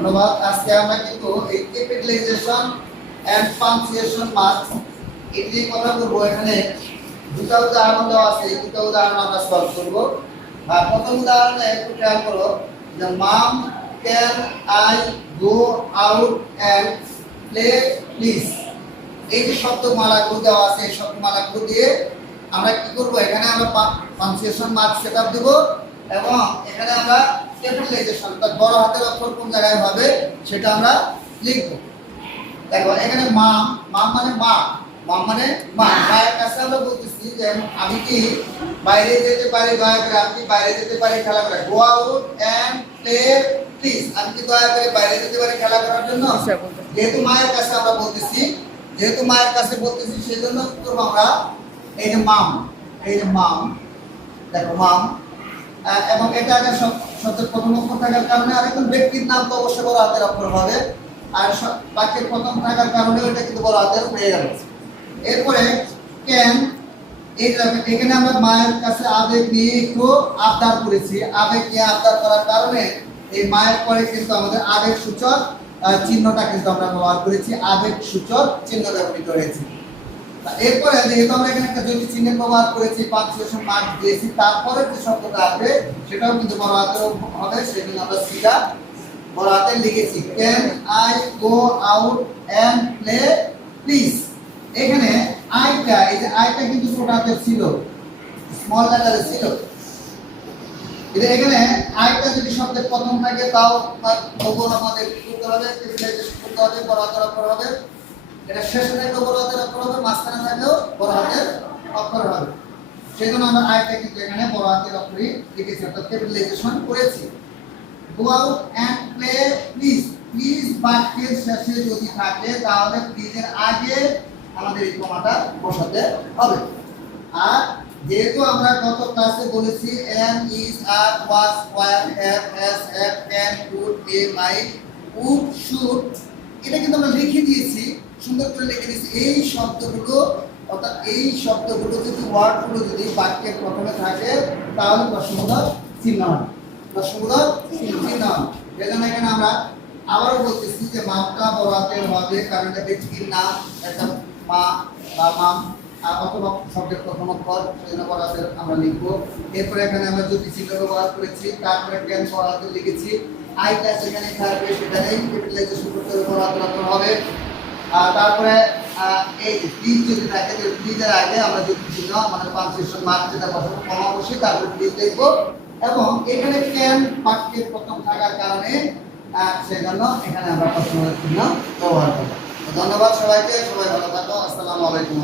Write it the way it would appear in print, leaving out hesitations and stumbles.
ধন্যবাদ। আজকে আমরা কিন্তু এই ক্যাপিটালাইজেশন এন্ড পাঞ্চুয়েশন মার্কস এই নিয়ে কথা বলবো। এখানে দুটো উদাহরণ দেওয়া আছে, এই দুটো উদাহরণ আমরা সলভ করব। আর প্রথম উদাহরণে একটু খেয়াল করো যে mom can I go out and play please. এই যে শব্দমালাগুলো দেওয়া আছে, এই শব্দমালাগুলো দিয়ে আমরা কি করব, এখানে আমরা পাঞ্চুয়েশন মার্ক সেটআপ দেব এবং এখানে আমরা ক্যাপিটালাইজেশন বড় হাতের অক্ষর কোন জায়গায় হবে সেটা আমরা লিখব। দেখো এখানে মাম, মাম মানে মা, মাম মানে মা। মায়ের কাছে আমরা বলতেছি যে আমি কি বাইরে যেতে পারি, দয়া করে আমি কি বাইরে যেতে পারি খেলা করার, go out and play please. আমি কি দয়া করে বাইরে যেতে পারি খেলা করার জন্য। যেহেতু মায়ের কাছে আমরা বলতেছি, যেহেতু মায়ের কাছে বলতেছি সেই জন্য কি করবো আমরা, এই যে মাম, এই যে মাম, দেখো মাম, এবং এটা আগে শব্দের প্রথম অক্ষর থাকার কারণে আরেকজন ব্যক্তির নাম তো অবশ্যই বড় হাতের অক্ষর হবে, আর বাক্যের প্রথম থাকার কারণে এটা কিন্তু বড় হাতের হয়ে গেল। এরপরে ক্যান, এখানে আমরা মায়ের কাছে আবেগ নিয়ে একটু আবদার করেছি। আবেগ নিয়ে আবদার করার কারণে এই মায়ের পরে কিন্তু আমাদের আবেগ সূচক চিহ্নটা কিন্তু আমরা ব্যবহার করেছি, আবেগ সূচক চিহ্ন ব্যবহৃত হয়েছে। এরপরে যেহেতু আমরা এখানে একটা যদি চিহ্ন ব্যবহার করেছি, পাঞ্চুয়েশন মার্ক দিয়েছি, তারপরে যে শব্দটা আসবে সেটাও কিন্তু বড় হাতের হবে, সেজন্য আমরা সিটা বড় হাতে লিখেছি। Can I go out and play please. এখানে আইটা, এই যে আইটা কিন্তু ছোট হাতের ছিল, স্মল লেটারে ছিল। এখানে আইটা যদি শব্দের প্রথম থাকে তাও তবু আমাদের কি করতে হবে, ক্যাপিটালাইজেশন করতে হবে, বড় হাতের অক্ষর হবে। এটা শেষে থাকলেও বড় হাতের অক্ষর হবে, মাঝখানে থাকলেও বড় হাতের অক্ষর হবে। সেজন্য আমরা আইটা কিন্তু এখানে বড় হাতের অক্ষরই লিখেছি, অর্থাৎ ক্যাপিটালাইজেশন করেছি। Go out and play please. Please বাক্যের শেষে যদি থাকে তাহলে প্লিজের আগে আমাদের এই কমাটা বসাতে হবে। আর যেহেতু আমরা গত ক্লাসে বলেছি am is are was were have has have can could be might would should, এটা কিন্তু আমরা লিখে দিয়েছি, সুন্দর করে লিখে দিয়েছি। এই শব্দগুলো, অর্থাৎ এই শব্দগুলো যদি ওয়ার্ডগুলো যদি বাক্যের প্রথমে থাকে তাহলে প্রশ্নবোধক চিহ্ন হয়, প্রশ্নবোধক চিহ্ন হয়। সেজন্য এখানে আমরা আবারও বলতেছি যে মামটা বড় হাতের হবে, কারণ এটা ব্যক্তির নাম, একটা মা বা মাম অথবা শব্দের প্রথম অক্ষর, সেজন্য বড় হাতের আমরা লিখবো। এরপরে এখানে আমরা যদি চিহ্ন ব্যবহার করেছি, তারপরে ক্যান বড় হাতে লিখেছি, আইটা সেখানে থাকবে, সেখানেই ক্যাপিটালাইজেশন করতে হবে, বড় হাতের অক্ষর হবে। তারপরে এই যে প্লিজ যদি থাকে, প্লিজের আগে আমরা যদি চিহ্ন আমাদের পাঞ্চুয়েশন মার্ক যেটা বসাবো, কমা বসে তারপরে প্লিজ লিখবো। এবং এখানে ক্যান বাক্যের প্রথম থাকার কারণে সেজন্য এখানে আমরা প্রশ্নবোধক চিহ্ন ব্যবহার করবো। ধন্যবাদ সবাইকে, সবাই ভালো থাকো। আসসালামু আলাইকুম।